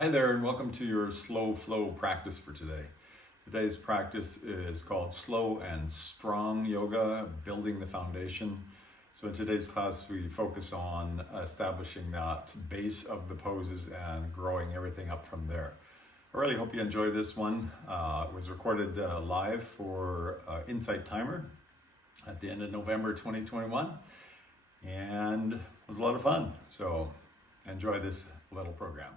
Hi there, and welcome to your slow flow practice for today. Today's practice is called Slow and Strong Yoga, Building the Foundation. So in today's class, we focus on establishing that base of the poses and growing everything up from there. I really hope you enjoy this one. It was recorded live for Insight Timer at the end of November 2021, and it was a lot of fun. So enjoy this little program.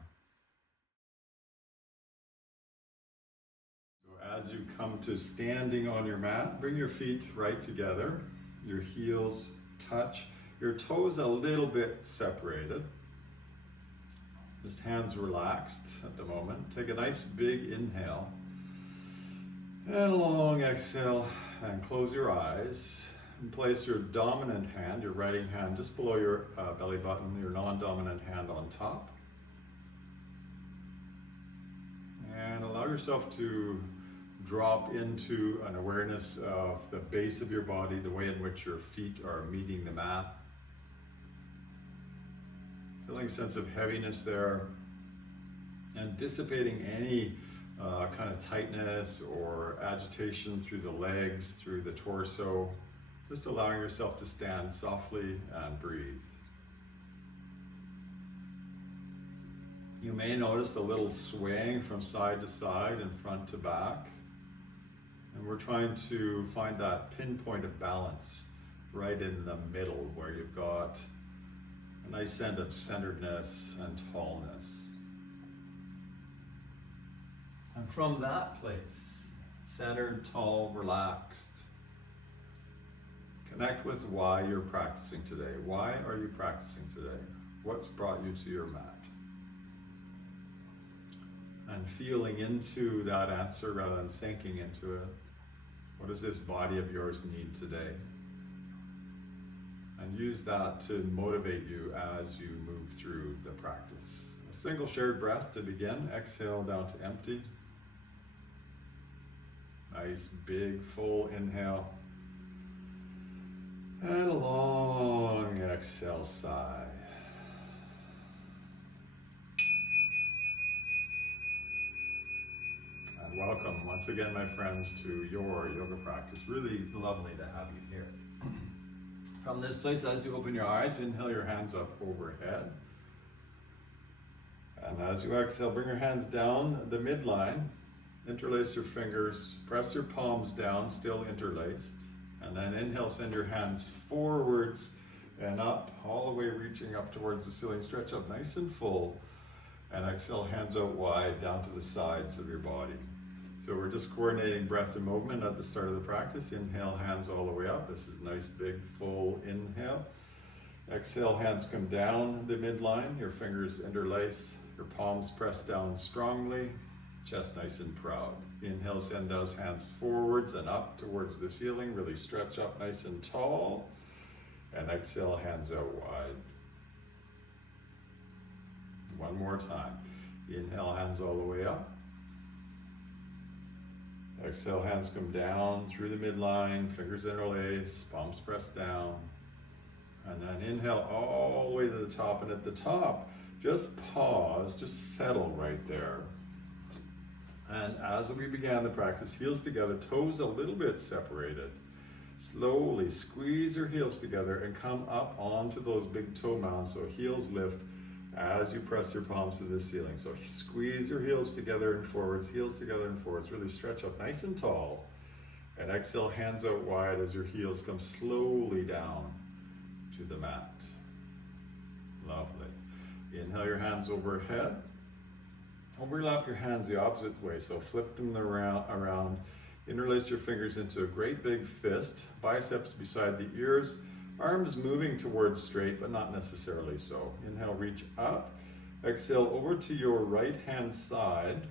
As you come to standing on your mat, bring your feet right together, your heels touch, your toes a little bit separated. Just hands relaxed at the moment. Take a nice big inhale and a long exhale, and close your eyes and place your dominant hand, your writing hand, just below your belly button, your non-dominant hand on top. And allow yourself to drop into an awareness of the base of your body, the way in which your feet are meeting the mat. Feeling a sense of heaviness there and dissipating any kind of tightness or agitation through the legs, through the torso. Just allowing yourself to stand softly and breathe. You may notice a little swaying from side to side and front to back. And we're trying to find that pinpoint of balance right in the middle where you've got a nice sense of centeredness and tallness. And from that place, centered, tall, relaxed, connect with why you're practicing today. Why are you practicing today? What's brought you to your mat? And feeling into that answer rather than thinking into it. What does this body of yours need today? And use that to motivate you as you move through the practice. A single shared breath to begin. Exhale down to empty. Nice big full inhale. And a long exhale, sigh. Welcome once again, my friends, to your yoga practice. Really lovely to have you here. From this place, as you open your eyes, inhale your hands up overhead. And as you exhale, bring your hands down the midline, interlace your fingers, press your palms down, still interlaced. And then inhale, send your hands forwards and up, all the way reaching up towards the ceiling. Stretch up nice and full. And exhale, hands out wide down to the sides of your body. So we're just coordinating breath and movement at the start of the practice. Inhale, hands all the way up. This is nice, big, full inhale. Exhale, hands come down the midline. Your fingers interlace. Your palms press down strongly. Chest nice and proud. Inhale, send those hands forwards and up towards the ceiling. Really stretch up nice and tall. And exhale, hands out wide. One more time. Inhale, hands all the way up. Exhale, hands come down through the midline, fingers interlace, palms press down. And then inhale all the way to the top. And at the top, just pause, just settle right there. And as we began the practice, heels together, toes a little bit separated. Slowly squeeze your heels together and come up onto those big toe mounds, so heels lift as you press your palms to the ceiling. So squeeze your heels together and forwards, heels together and forwards. Really stretch up nice and tall. And exhale, hands out wide as your heels come slowly down to the mat. Lovely. Inhale your hands overhead. Overlap your hands the opposite way. So flip them around. Interlace your fingers into a great big fist. Biceps beside the ears. Arms moving towards straight, but not necessarily so. Inhale, reach up. Exhale, over to your right hand side.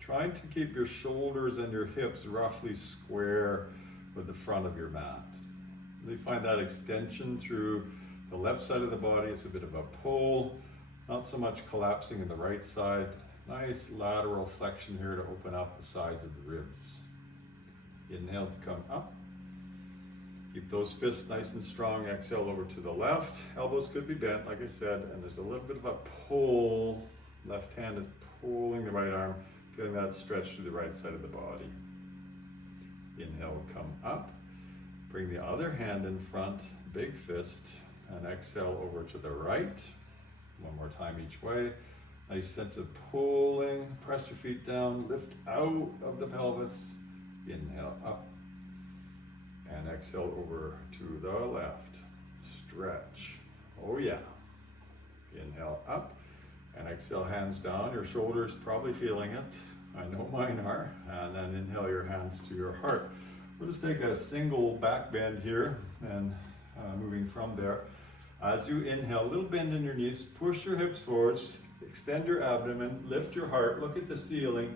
Trying to keep your shoulders and your hips roughly square with the front of your mat. Really find that extension through the left side of the body. It's a bit of a pull, not so much collapsing in the right side. Nice lateral flexion here to open up the sides of the ribs. Inhale to come up. Keep those fists nice and strong. Exhale over to the left. Elbows could be bent, like I said, and there's a little bit of a pull Left hand is pulling the right arm, feeling that stretch through the right side of the body. Inhale, come up. Bring the other hand in front, big fist, and exhale over to the right. One more time each way. Nice sense of pulling. Press your feet down, lift out of the pelvis. Inhale up. And exhale over to the left. Stretch. Oh yeah. Inhale up. And exhale, hands down. Your shoulders probably feeling it. I know mine are. And then inhale your hands to your heart. We'll just take a single back bend here and moving from there. As you inhale, a little bend in your knees, push your hips forwards, extend your abdomen, lift your heart, look at the ceiling.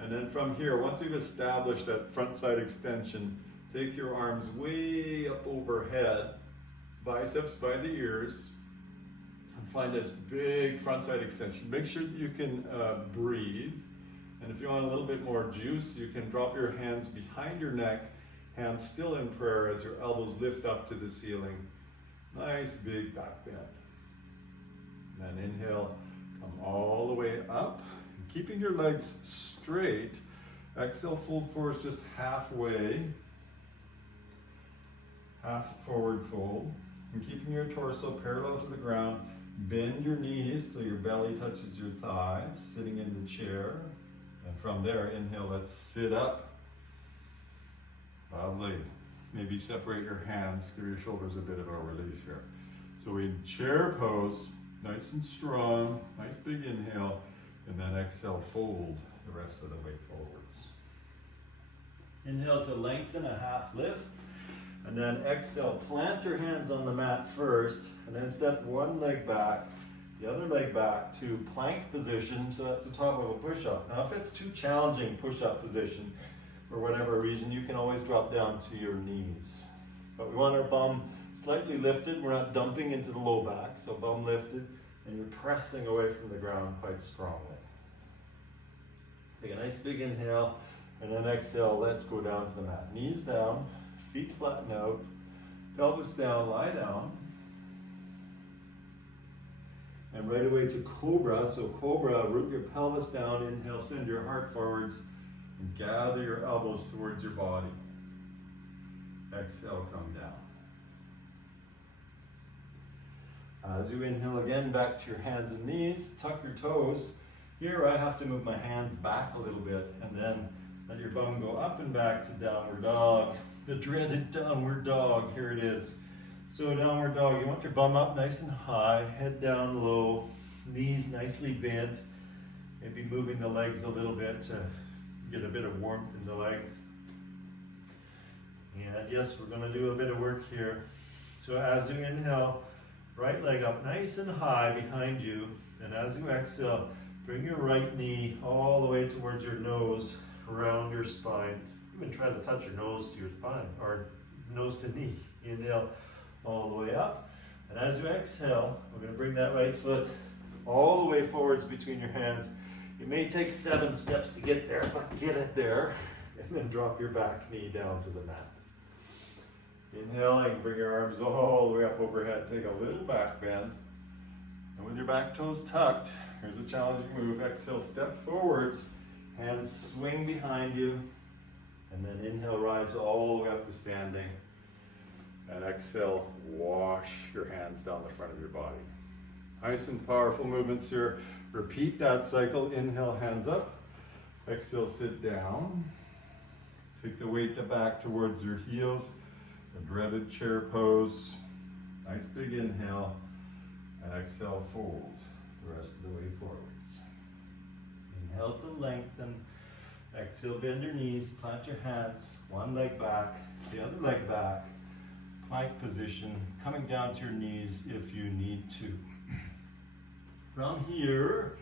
And then from here, once you've established that front side extension, take your arms way up overhead, biceps by the ears, and find this big front side extension. Make sure that you can breathe. And if you want a little bit more juice, you can drop your hands behind your neck, hands still in prayer as your elbows lift up to the ceiling. Nice big back bend. And then inhale, come all the way up. Keeping your legs straight. Exhale, fold forwards just halfway. Half forward fold. And keeping your torso parallel to the ground. Bend your knees till your belly touches your thighs, sitting in the chair. And from there, inhale, let's sit up. Lovely. Maybe separate your hands, give your shoulders a bit of a relief here. So in chair pose, nice and strong, nice big inhale, and then exhale, fold the rest of the way forwards. Inhale to lengthen, a half lift, and then exhale, plant your hands on the mat first, and then step one leg back, the other leg back to plank position, so that's the top of a push-up. Now if it's too challenging push-up position, for whatever reason, you can always drop down to your knees. But we want our bum slightly lifted, we're not dumping into the low back, so bum lifted, and you're pressing away from the ground quite strongly. Take a nice big inhale, and then exhale, let's go down to the mat. Knees down, feet flatten out, pelvis down, lie down. And right away to Cobra. So Cobra, root your pelvis down, inhale, send your heart forwards, and gather your elbows towards your body. Exhale, come down. As you inhale again, back to your hands and knees, tuck your toes. Here I have to move my hands back a little bit, and then let your bum go up and back to downward dog. The dreaded downward dog, here it is. So downward dog, you want your bum up nice and high, head down low, knees nicely bent, maybe moving the legs a little bit to get a bit of warmth in the legs. And yes, we're going to do a bit of work here. So as you inhale, right leg up nice and high behind you, and as you exhale, bring your right knee all the way towards your nose, around your spine. Even try to touch your nose to your spine, or nose to knee. Inhale all the way up, and as you exhale, we're going to bring that right foot all the way forwards between your hands. It may take 7 steps to get there, but get it there, and then drop your back knee down to the mat. Inhaling, bring your arms all the way up overhead, take a little back bend, and with your back toes tucked, here's a challenging move. Exhale, step forwards, hands swing behind you, and then inhale, rise all the way up to standing, and exhale, wash your hands down the front of your body. Nice and powerful movements here. Repeat that cycle. Inhale, hands up. Exhale, sit down. Take the weight back towards your heels. The dreaded chair pose. Nice big inhale. And exhale, fold the rest of the way forwards. Inhale to lengthen. Exhale, bend your knees, plant your hands. One leg back, the other leg back. Plank position, coming down to your knees if you need to. From here,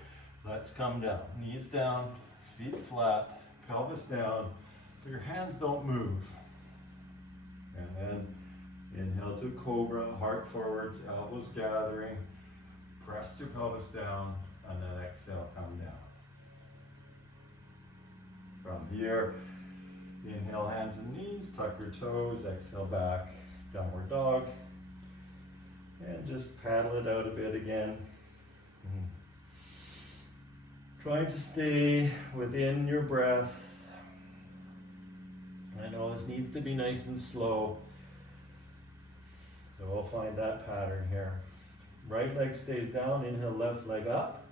let's come down. Knees down, feet flat, pelvis down, but your hands don't move. And then inhale to Cobra, heart forwards, elbows gathering, press your pelvis down, and then exhale, come down. From here, inhale, hands and knees, tuck your toes, exhale back, downward dog, and just paddle it out a bit again. Trying to stay within your breath. I know this needs to be nice and slow. So we'll find that pattern here. Right leg stays down, inhale, left leg up.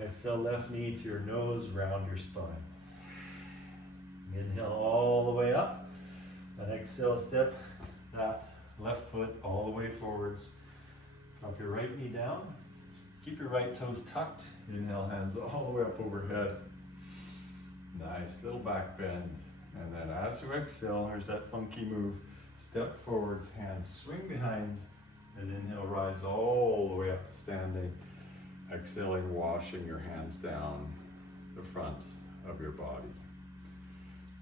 Exhale, left knee to your nose, round your spine. Inhale all the way up. And exhale, step that left foot all the way forwards. Drop your right knee down. Keep your right toes tucked. Inhale, hands all the way up overhead. Nice little back bend. And then as you exhale, there's that funky move. Step forwards, hands swing behind, and inhale, rise all the way up to standing. Exhaling, washing your hands down the front of your body.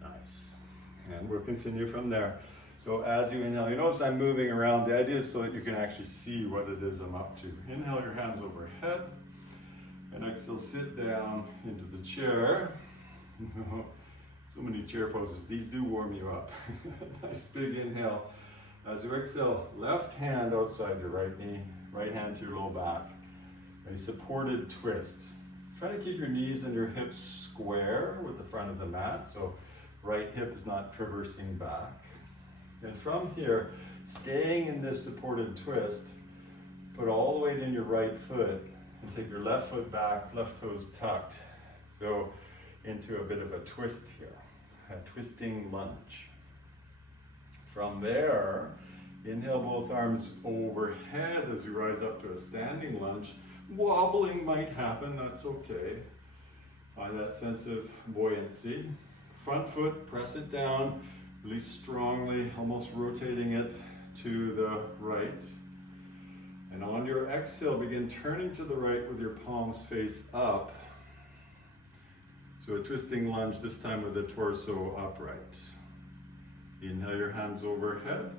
Nice. And we'll continue from there. So as you inhale, you notice I'm moving around. The idea is so that you can actually see what it is I'm up to. Inhale your hands overhead, and exhale, sit down into the chair. So many chair poses. These do warm you up. Nice big inhale. As you exhale, left hand outside your right knee, right hand to your low back. A supported twist. Try to keep your knees and your hips square with the front of the mat, so right hip is not traversing back. And from here, staying in this supported twist, put all the weight in your right foot and take your left foot back, left toes tucked. So into a bit of a twist here, a twisting lunge. From there, inhale both arms overhead as you rise up to a standing lunge. Wobbling might happen, that's okay. Find that sense of buoyancy. Front foot, press it down, release strongly, almost rotating it to the right. And on your exhale, begin turning to the right with your palms face up. So a twisting lunge, this time with the torso upright. Inhale your hands overhead,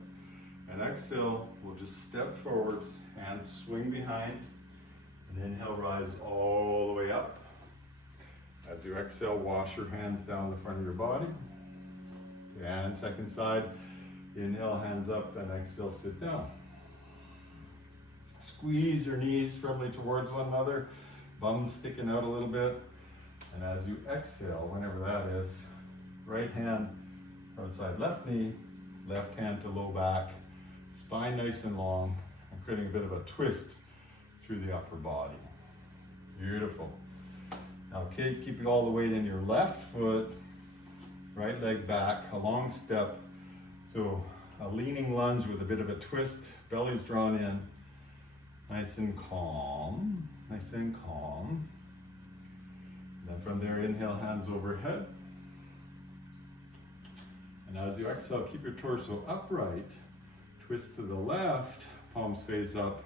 and exhale, we'll just step forwards, hands swing behind, and inhale, rise all the way up. As you exhale, wash your hands down the front of your body. And second side, inhale, hands up, and exhale, sit down. Squeeze your knees firmly towards one another, bum sticking out a little bit. And as you exhale, whenever that is, right hand outside left knee, left hand to low back, spine nice and long, and creating a bit of a twist through the upper body. Beautiful. Now keeping all the weight in your left foot, right leg back, a long step. So a leaning lunge with a bit of a twist, belly's drawn in, nice and calm, nice and calm. Then from there, inhale, hands overhead. And as you exhale, keep your torso upright. Twist to the left, palms face up,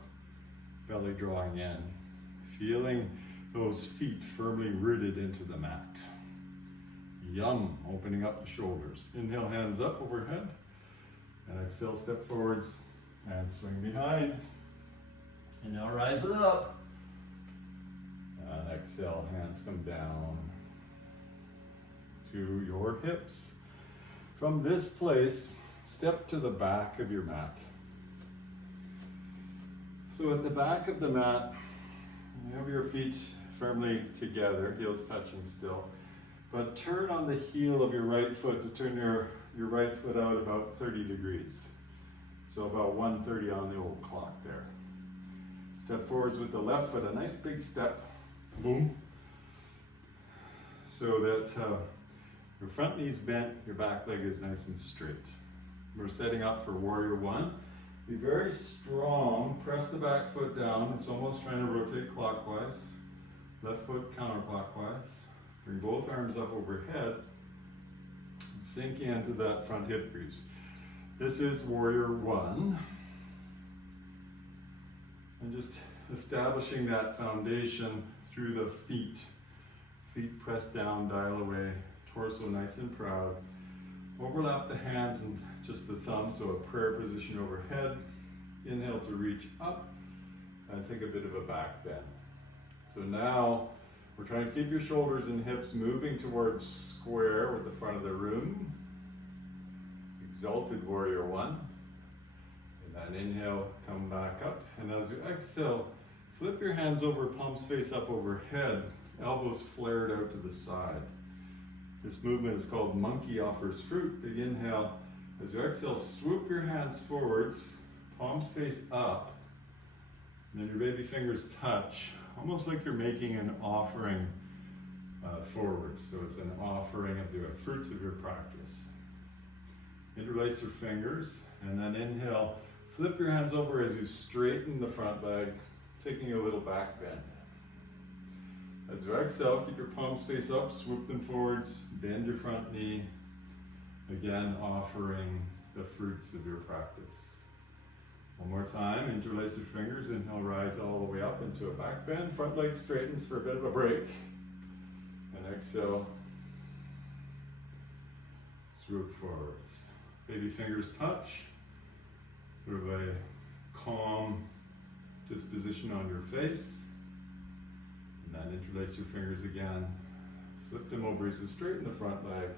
belly drawing in. Feeling those feet firmly rooted into the mat. Yum, opening up the shoulders. Inhale, hands up overhead. And exhale, step forwards and swing behind. And now rise up. And exhale, hands come down to your hips. From this place, step to the back of your mat. So at the back of the mat, you have your feet firmly together, heels touching still. But turn on the heel of your right foot to turn your right foot out about 30 degrees. So about 130 on the old clock there. Step forwards with the left foot, a nice big step. Boom. So that your front knee's bent, your back leg is nice and straight. We're setting up for warrior one. Be very strong, press the back foot down. It's almost trying to rotate clockwise. Left foot counterclockwise. Bring both arms up overhead. And sink into that front hip crease. This is warrior one. And just establishing that foundation through the feet. Feet pressed down, dial away, torso nice and proud. Overlap the hands and just the thumb, so a prayer position overhead. Inhale to reach up and take a bit of a back bend. So now we're trying to keep your shoulders and hips moving towards square with the front of the room. Exalted warrior one. And then inhale, come back up. And as you exhale, Flip your hands over, palms face up overhead, elbows flared out to the side. This movement is called monkey offers fruit. Big inhale. As you exhale, swoop your hands forwards, palms face up, and then your baby fingers touch, almost like you're making an offering forwards. So it's an offering of the fruits of your practice. Interlace your fingers, and then inhale. Flip your hands over as you straighten the front leg, taking a little back bend. As you exhale, keep your palms face up, swoop them forwards, bend your front knee, again offering the fruits of your practice. One more time, interlace your fingers, inhale, rise all the way up into a back bend, front leg straightens for a bit of a break, and exhale, swoop forwards. Baby fingers touch, sort of a calm disposition on your face. And then interlace your fingers again, flip them over as you straighten the front leg.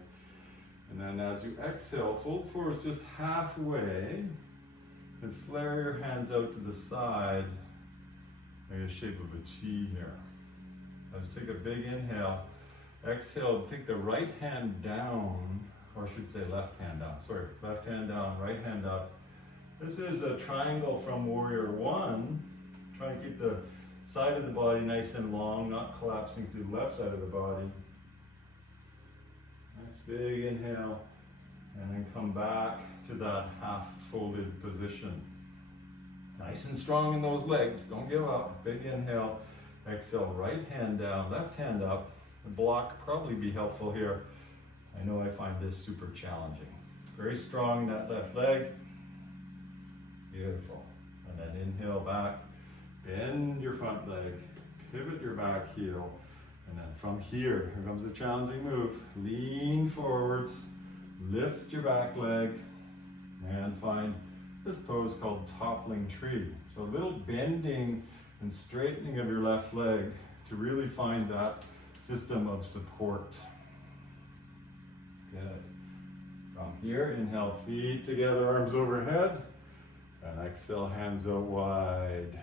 And then as you exhale, fold forwards just halfway and flare your hands out to the side in the shape of a T here. As you take a big inhale, exhale, take the right hand down, or I should say left hand down. Sorry, left hand down, right hand up. This is a triangle from Warrior One. Try and keep the side of the body nice and long, not collapsing to the left side of the body. Nice big inhale, and then come back to that half folded position. Nice and strong in those legs, don't give up. Big inhale, exhale, right hand down, left hand up. The block probably be helpful here. I know I find this super challenging. Very strong, that left leg. Beautiful. And then inhale back. Bend your front leg, pivot your back heel, and then from here comes a challenging move. Lean forwards, lift your back leg, and find this pose called Toppling Tree. So a little bending and straightening of your left leg to really find that system of support. Good. From here, inhale, feet together, arms overhead, and exhale, hands out wide.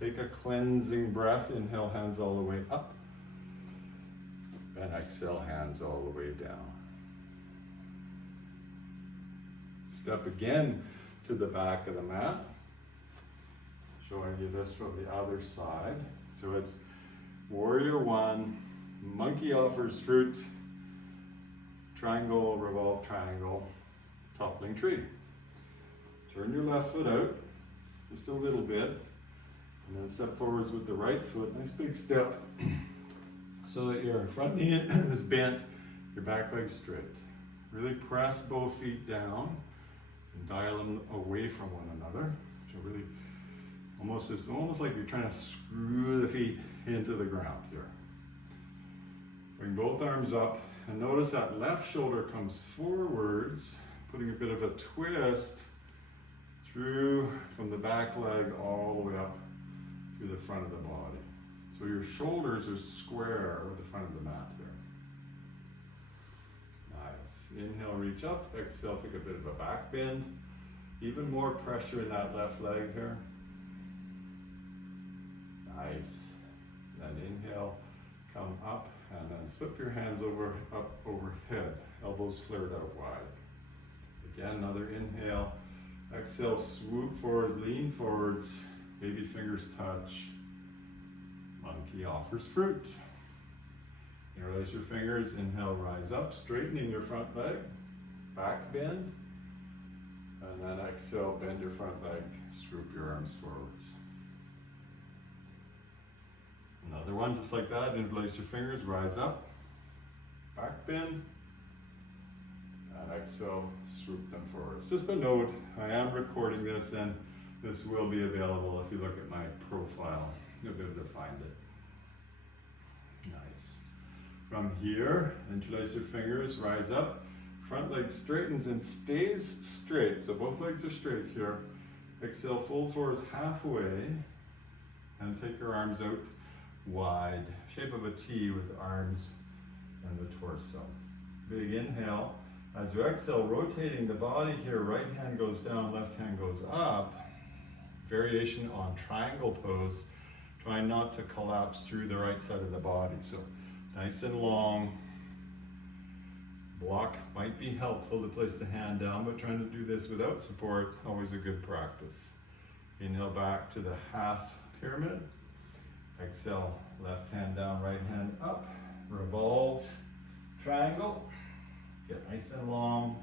Take a cleansing breath. Inhale, hands all the way up. And exhale, hands all the way down. Step again to the back of the mat. Showing you this from the other side. So it's Warrior One, monkey offers fruit, triangle, revolve, triangle, toppling tree. Turn your left foot out, just a little bit. And then step forwards with the right foot, nice big step, so that your front knee is bent, your back leg straight. Really press both feet down and dial them away from one another. So really, it's almost like you're trying to screw the feet into the ground here. Bring both arms up, and notice that left shoulder comes forwards, putting a bit of a twist through from the back leg all the way up to the front of the body. So your shoulders are square with the front of the mat here. Nice. Inhale, reach up. Exhale, take a bit of a back bend. Even more pressure in that left leg here. Nice. Then inhale, come up, and then flip your hands up overhead. Elbows flared out wide. Again, another inhale. Exhale, swoop forwards, lean forwards. Baby fingers touch. Monkey offers fruit. Interlace your fingers. Inhale, rise up, straightening your front leg. Back bend. And then exhale, bend your front leg. Swoop your arms forwards. Another one just like that. Interlace your fingers, rise up. Back bend. And exhale, swoop them forwards. Just a note, I am recording this, and this will be available if you look at my profile. You'll be able to find it. Nice. From here, interlace your fingers, rise up. Front leg straightens and stays straight. So both legs are straight here. Exhale, fold forwards halfway, and take your arms out wide. Shape of a T with the arms and the torso. Big inhale. As you exhale, rotating the body here, right hand goes down, left hand goes up. Variation on triangle pose. Try not to collapse through the right side of the body. So nice and long. Block might be helpful to place the hand down, but trying to do this without support, always a good practice. Inhale back to the half pyramid. Exhale, left hand down, right hand up. Revolved triangle. Get nice and long.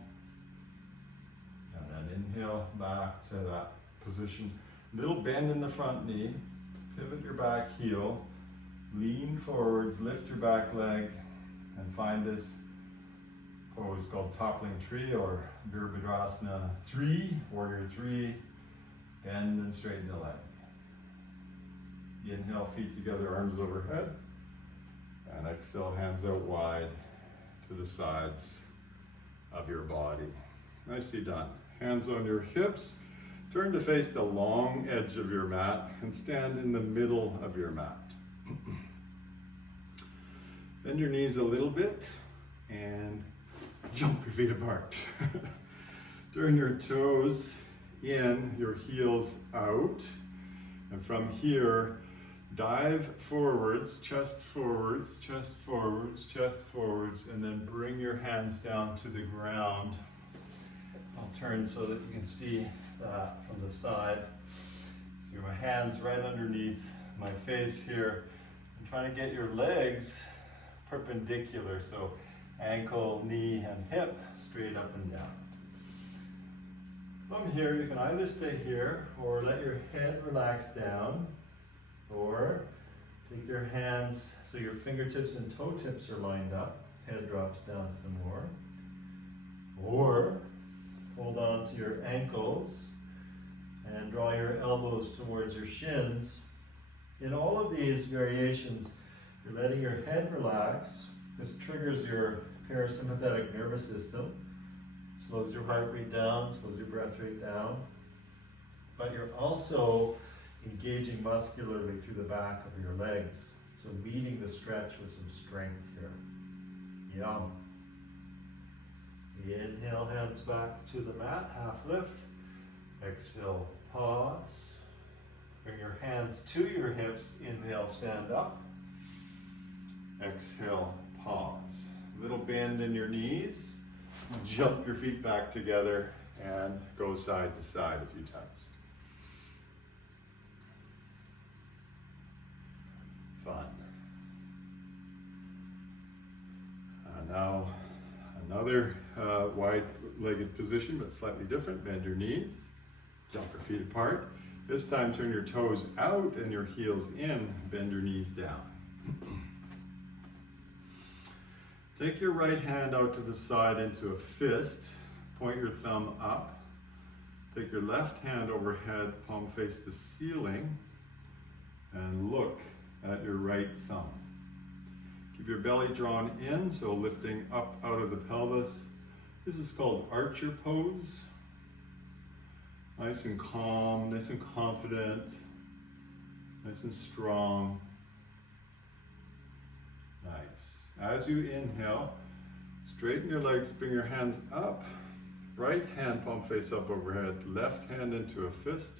And then inhale back to that position. Little bend in the front knee. Pivot your back heel. Lean forwards, lift your back leg, and find this pose called Toppling Tree or Virabhadrasana 3, Warrior 3. Bend and straighten the leg. Inhale, feet together, arms overhead. And exhale, hands out wide to the sides of your body. Nicely done. Hands on your hips. Turn to face the long edge of your mat and stand in the middle of your mat. Bend your knees a little bit and jump your feet apart. Turn your toes in, your heels out. And from here, dive forwards, chest forwards, chest forwards, chest forwards, and then bring your hands down to the ground. I'll turn so that you can see that from the side. So my hands right underneath my face here. I'm trying to get your legs perpendicular, so ankle, knee, and hip straight up and down. From here, you can either stay here or let your head relax down, or take your hands so your fingertips and toe tips are lined up, head drops down some more, or hold on to your ankles and draw your elbows towards your shins. In all of these variations, you're letting your head relax. This triggers your parasympathetic nervous system, slows your heart rate down, slows your breath rate down, but you're also engaging muscularly through the back of your legs. So meeting the stretch with some strength here. Yum. Inhale, hands back to the mat, half lift. Exhale, pause. Bring your hands to your hips. Inhale, stand up. Exhale, pause. Little bend in your knees. Jump your feet back together and go side to side a few times. Fun. Now another wide-legged position, but slightly different. Bend your knees, jump your feet apart. This time turn your toes out and your heels in, bend your knees down. Take your right hand out to the side into a fist, point your thumb up. Take your left hand overhead, palm face the ceiling, and look at your right thumb. Keep your belly drawn in, so lifting up out of the pelvis. This is called Archer Pose. Nice and calm, nice and confident, nice and strong. Nice. As you inhale, straighten your legs, bring your hands up. Right hand palm face up overhead, left hand into a fist,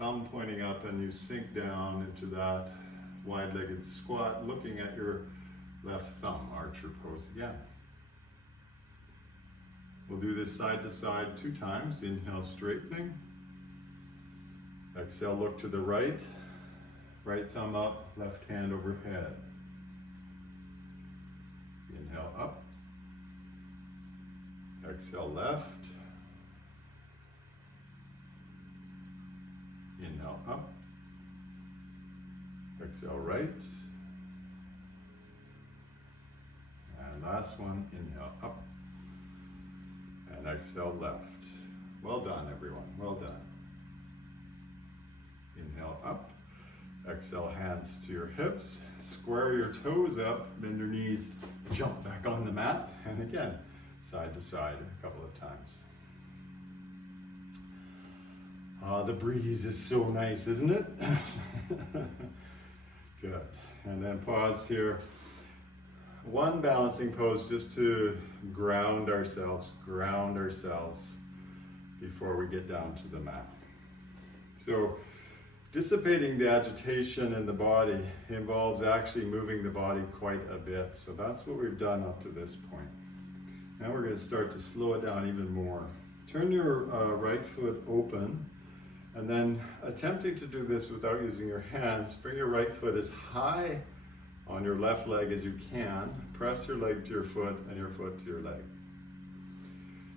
thumb pointing up, and you sink down into that wide-legged squat, looking at your left thumb, Archer Pose again. We'll do this side to side 2 times. Inhale, straightening. Exhale, look to the right. Right thumb up, left hand overhead. Inhale, up. Exhale, left. Inhale, up. Exhale, right. And last one, inhale, up. And exhale, left. Well done, everyone, well done. Inhale, up. Exhale, hands to your hips. Square your toes up, bend your knees, jump back on the mat. And again, side to side a couple of times. The breeze is so nice, isn't it? Good. And then pause here. One balancing pose just to ground ourselves before we get down to the mat. So dissipating the agitation in the body involves actually moving the body quite a bit. So that's what we've done up to this point. Now we're going to start to slow it down even more. Turn your right foot open, and then attempting to do this without using your hands, bring your right foot as high on your left leg as you can. Press your leg to your foot and your foot to your leg.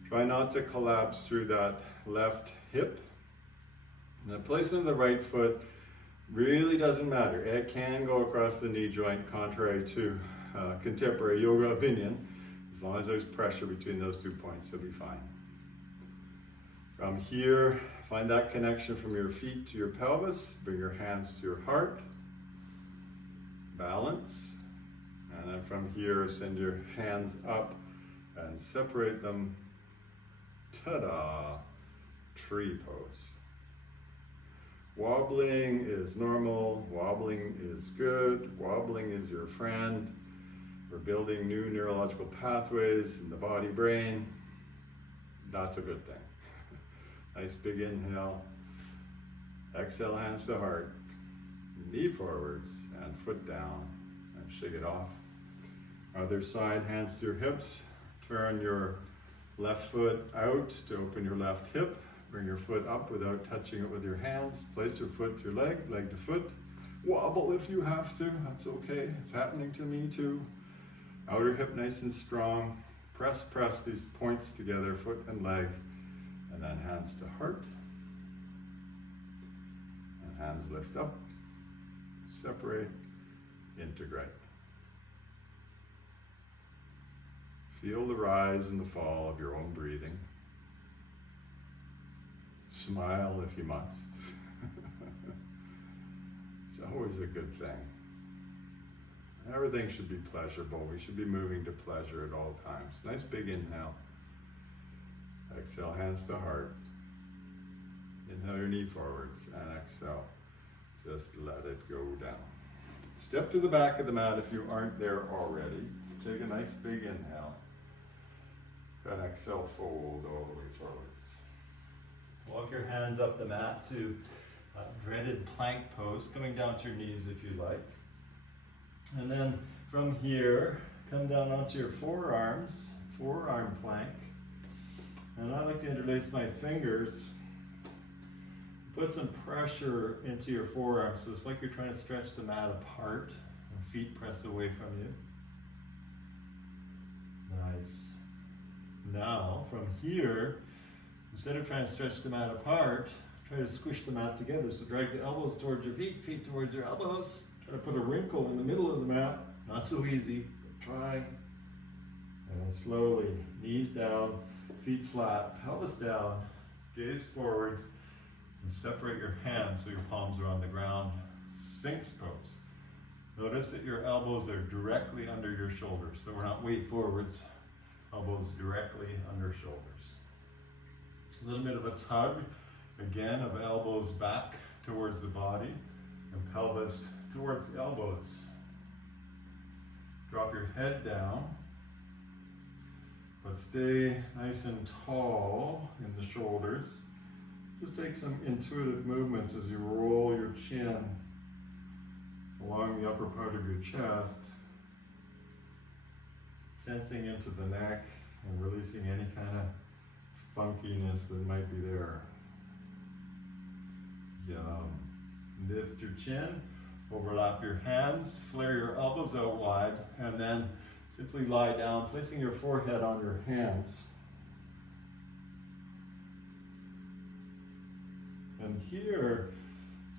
Try not to collapse through that left hip. And the placement of the right foot really doesn't matter. It can go across the knee joint, contrary to contemporary yoga opinion. As long as there's pressure between those 2 points, you'll be fine. From here, find that connection from your feet to your pelvis. Bring your hands to your heart. Balance. And then from here, send your hands up and separate them. Ta-da! Tree pose. Wobbling is normal. Wobbling is good. Wobbling is your friend. We're building new neurological pathways in the body-brain. That's a good thing. Nice big inhale. Exhale, hands to heart. Knee forwards and foot down. And shake it off. Other side, hands to your hips. Turn your left foot out to open your left hip. Bring your foot up without touching it with your hands. Place your foot to your leg, leg to foot. Wobble if you have to, that's okay. It's happening to me too. Outer hip nice and strong. Press these points together, foot and leg. And then hands to heart. And hands lift up. Separate, integrate. Feel the rise and the fall of your own breathing. Smile if you must. It's always a good thing. Everything should be pleasurable. We should be moving to pleasure at all times. Nice big inhale. Exhale, hands to heart. Inhale your knee forwards and exhale. Just let it go down. Step to the back of the mat if you aren't there already. Take a nice big inhale. And exhale, fold all the way forwards. Walk your hands up the mat to dreaded plank pose, coming down to your knees if you like. And then from here, come down onto your forearms, forearm plank. And I like to interlace my fingers. Put some pressure into your forearms, so it's like you're trying to stretch the mat apart, and feet press away from you. Nice. Now, from here, instead of trying to stretch the mat apart, try to squish the mat together. So drag the elbows towards your feet, feet towards your elbows. Try to put a wrinkle in the middle of the mat. Not so easy, but try. And then slowly, knees down, feet flat, pelvis down, gaze forwards, and separate your hands so your palms are on the ground. Sphinx pose. Notice that your elbows are directly under your shoulders. So we're not way forwards, elbows directly under shoulders. A little bit of a tug, again, of elbows back towards the body and pelvis towards the elbows. Drop your head down, but stay nice and tall in the shoulders. Just take some intuitive movements as you roll your chin along the upper part of your chest, sensing into the neck and releasing any kind of funkiness that might be there. Lift your chin, overlap your hands, flare your elbows out wide, and then simply lie down, placing your forehead on your hands. And here,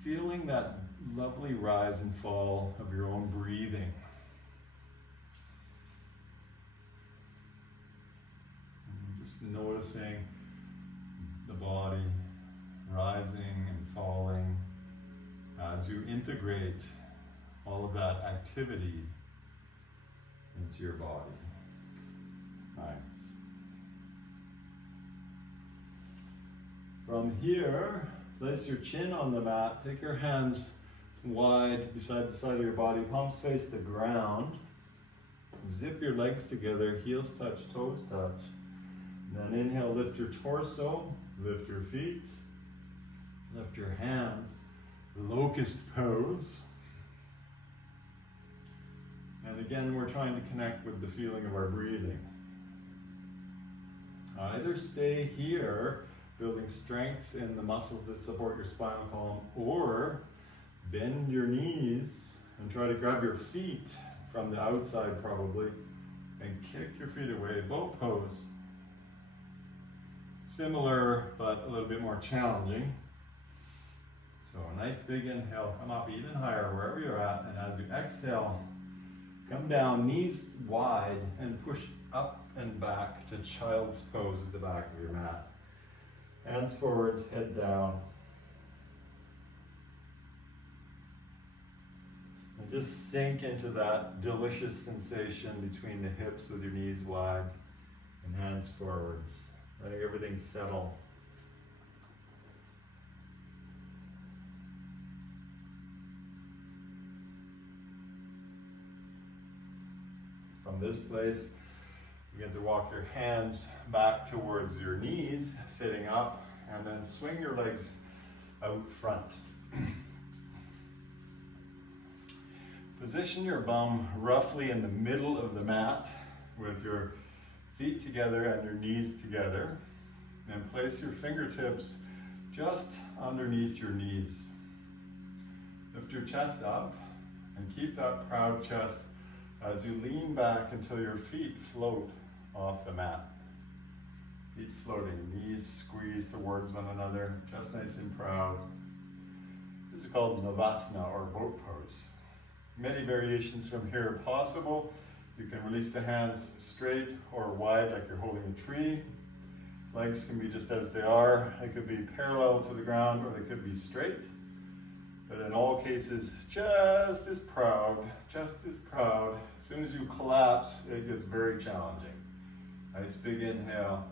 feeling that lovely rise and fall of your own breathing. And just noticing the body rising and falling as you integrate all of that activity into your body. Nice. From here, place your chin on the mat, take your hands wide beside the side of your body, palms face the ground. Zip your legs together, heels touch, toes touch. And then inhale, lift your torso, lift your feet, lift your hands, Locust Pose. And again, we're trying to connect with the feeling of our breathing. Either stay here, building strength in the muscles that support your spinal column, or bend your knees and try to grab your feet from the outside probably and kick your feet away. Boat pose. Similar, but a little bit more challenging. So a nice big inhale, come up even higher wherever you're at, and as you exhale, come down, knees wide, and push up and back to child's pose at the back of your mat. Hands forwards, head down. And just sink into that delicious sensation between the hips with your knees wide and hands forwards, letting everything settle. From this place, begin to walk your hands back towards your knees, sitting up, and then swing your legs out front. Position your bum roughly in the middle of the mat with your feet together and your knees together. And place your fingertips just underneath your knees. Lift your chest up and keep that proud chest as you lean back until your feet float off the mat. Feet floating, knees squeeze towards one another, just nice and proud. This is called Navasana or boat pose. Many variations from here are possible. You can release the hands straight or wide like you're holding a tree. Legs can be just as they are. They could be parallel to the ground or they could be straight. But in all cases, just as proud, just as proud. As soon as you collapse, it gets very challenging. Nice big inhale.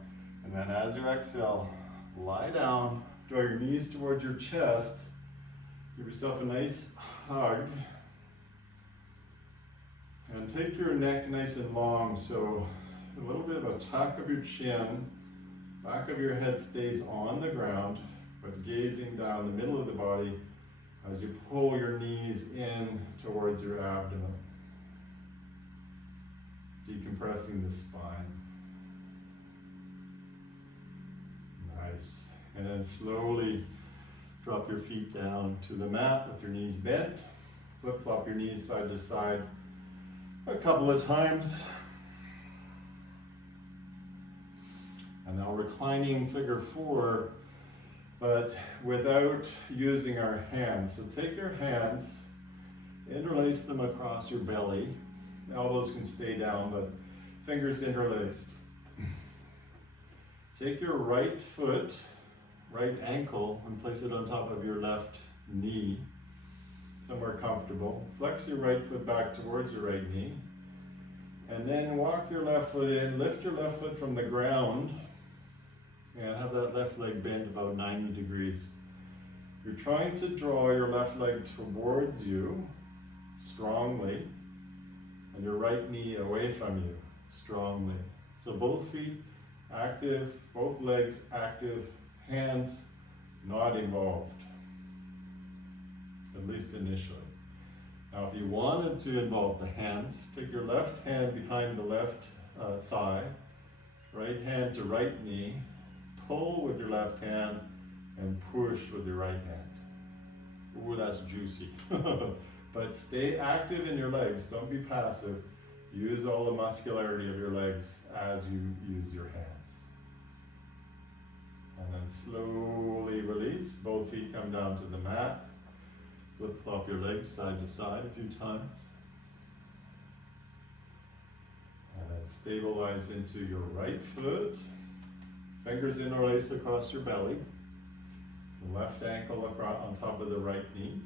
And then as you exhale, lie down, draw your knees towards your chest. Give yourself a nice hug. And take your neck nice and long, so a little bit of a tuck of your chin. Back of your head stays on the ground, but gazing down the middle of the body as you pull your knees in towards your abdomen, decompressing the spine. Nice. And then slowly drop your feet down to the mat with your knees bent. Flip-flop your knees side to side a couple of times. And now reclining figure 4, but without using our hands. So take your hands, interlace them across your belly. Elbows can stay down, but fingers interlaced. Take your right foot, right ankle, and place it on top of your left knee, somewhere comfortable. Flex your right foot back towards your right knee. And then walk your left foot in, lift your left foot from the ground, and have that left leg bent about 90 degrees. You're trying to draw your left leg towards you strongly, and your right knee away from you strongly. So both feet active, both legs active, hands not involved, at least initially. Now if you wanted to involve the hands, take your left hand behind the left thigh, right hand to right knee, pull with your left hand, and push with your right hand. Ooh, that's juicy. But stay active in your legs, don't be passive. Use all the muscularity of your legs as you use your hands. And then slowly release, both feet come down to the mat. Flip-flop your legs side to side a few times. And then stabilize into your right foot. Fingers interlaced across your belly. Left ankle across, on top of the right knee.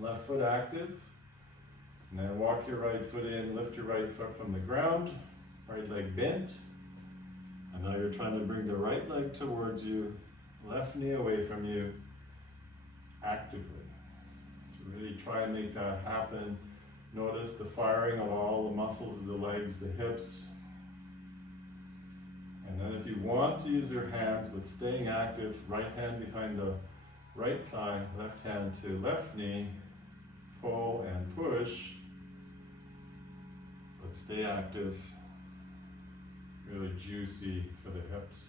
Left foot active. And then walk your right foot in, lift your right foot from the ground. Right leg bent. And now you're trying to bring the right leg towards you, left knee away from you, actively. So really try and make that happen. Notice the firing of all the muscles of the legs, the hips. And then if you want to use your hands, but staying active, right hand behind the right thigh, left hand to left knee, pull and push, but stay active, really juicy for the hips.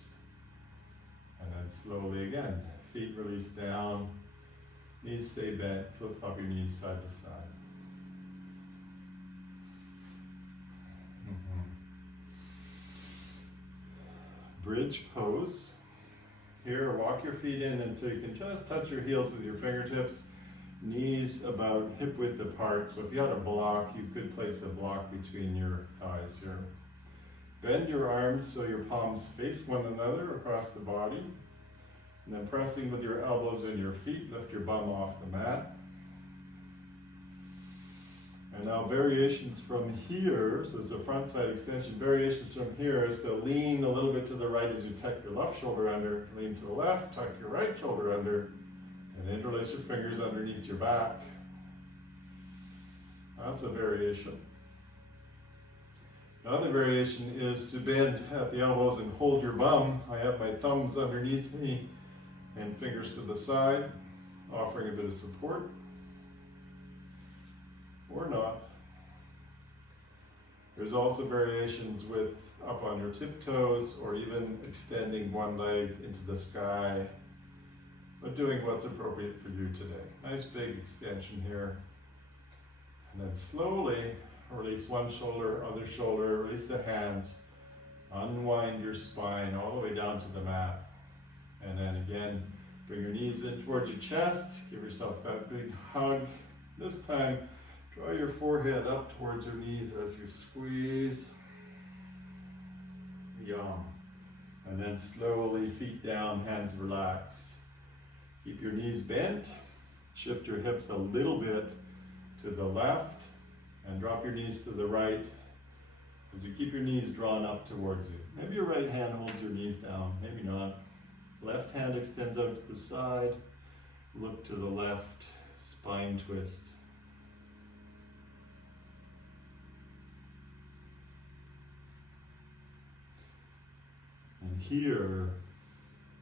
And then slowly again, feet release down, knees stay bent, flip-flop your knees side to side. Bridge pose. Here, walk your feet in until you can just touch your heels with your fingertips, knees about hip width apart. So if you had a block, you could place a block between your thighs here. Bend your arms so your palms face one another across the body. And then pressing with your elbows and your feet, lift your bum off the mat. And now variations from here, so it's a front side extension. Variations from here is to lean a little bit to the right as you tuck your left shoulder under, lean to the left, tuck your right shoulder under, and interlace your fingers underneath your back. That's a variation. Another variation is to bend at the elbows and hold your bum. I have my thumbs underneath me and fingers to the side, offering a bit of support. Or not. There's also variations with up on your tiptoes or even extending one leg into the sky, but doing what's appropriate for you today. Nice big extension here. And then slowly release one shoulder, other shoulder, release the hands, unwind your spine all the way down to the mat. And then again, bring your knees in towards your chest, give yourself that big hug. This time, draw your forehead up towards your knees as you squeeze. Yum. And then slowly feet down, hands relax. Keep your knees bent. Shift your hips a little bit to the left and drop your knees to the right as you keep your knees drawn up towards you. Maybe your right hand holds your knees down, maybe not. Left hand extends out to the side. Look to the left, spine twist. And here,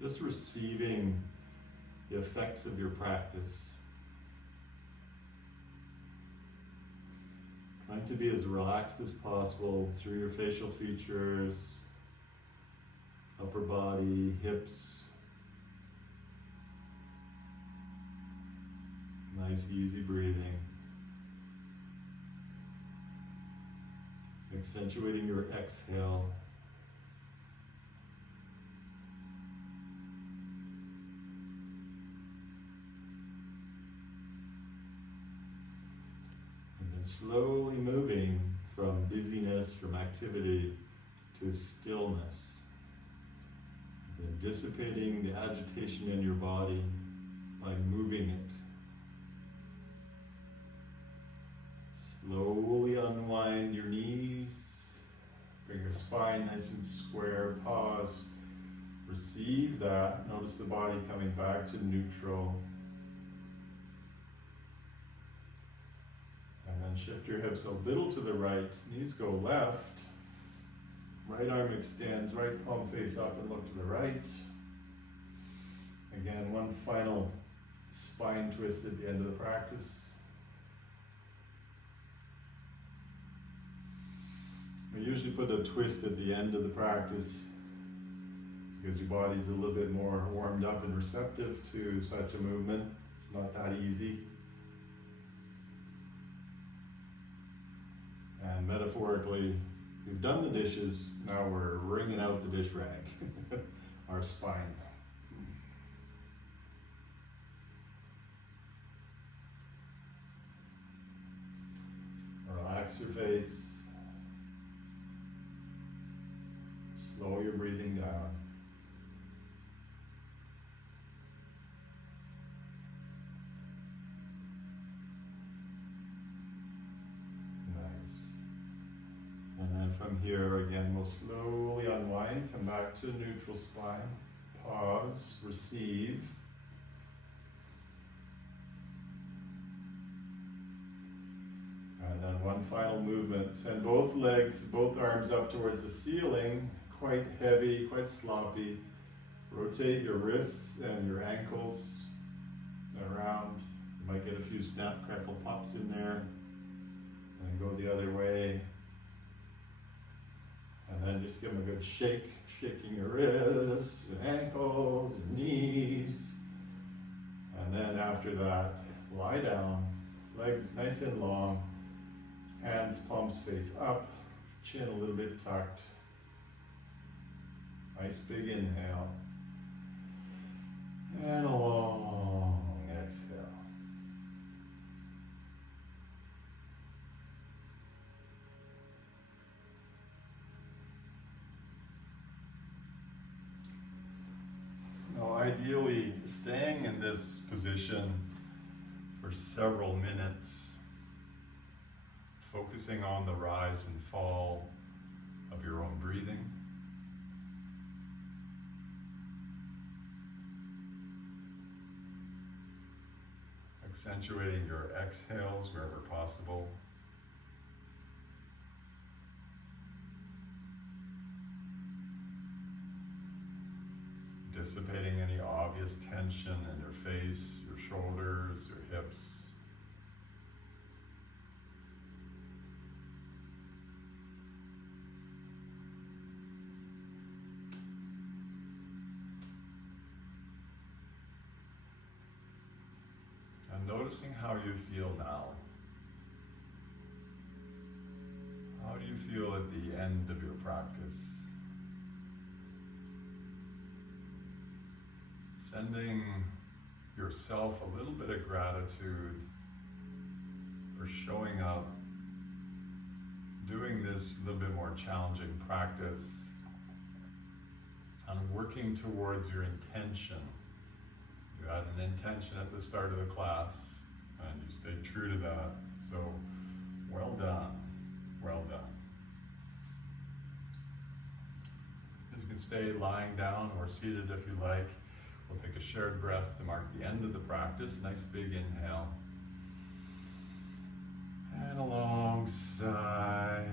just receiving the effects of your practice. Trying to be as relaxed as possible through your facial features, upper body, hips. Nice, easy breathing. Accentuating your exhale. Slowly moving from busyness, from activity, to stillness. And dissipating the agitation in your body by moving it. Slowly unwind your knees. Bring your spine nice and square. Pause. Receive that. Notice the body coming back to neutral. And then shift your hips a little to the right, knees go left, right arm extends, right palm face up and look to the right. Again, one final spine twist at the end of the practice. We usually put a twist at the end of the practice because your body's a little bit more warmed up and receptive to such a movement. It's not that easy. And metaphorically, we've done the dishes, now we're wringing out the dish rag, our spine. Relax your face. Slow your breathing down. And then from here, again, we'll slowly unwind, come back to neutral spine, pause, receive. And then one final movement. Send both legs, both arms up towards the ceiling, quite heavy, quite sloppy. Rotate your wrists and your ankles. around. You might get a few snap, crackle, pops in there. And then go the other way. And then just give them a good shake, shaking your wrists, and ankles, and knees. And then after that, lie down, legs nice and long, hands, palms face up, chin a little bit tucked. Nice big inhale. And a long exhale. Now, ideally, staying in this position for several minutes, focusing on the rise and fall of your own breathing. Accentuating your exhales wherever possible. Dissipating any obvious tension in your face, your shoulders, your hips. And noticing how you feel now. How do you feel at the end of your practice? Sending yourself a little bit of gratitude for showing up, doing this a little bit more challenging practice, and working towards your intention. You had an intention at the start of the class, and you stayed true to that. So, well done, well done. You can stay lying down or seated if you like. We'll take a shared breath to mark the end of the practice. Nice big inhale. And a long sigh.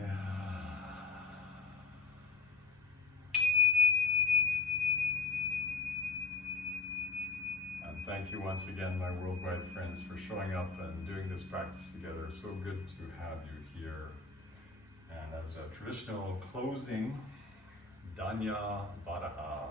And thank you once again, my worldwide friends, for showing up and doing this practice together. So good to have you here. And as a traditional closing, Danya Vadaha.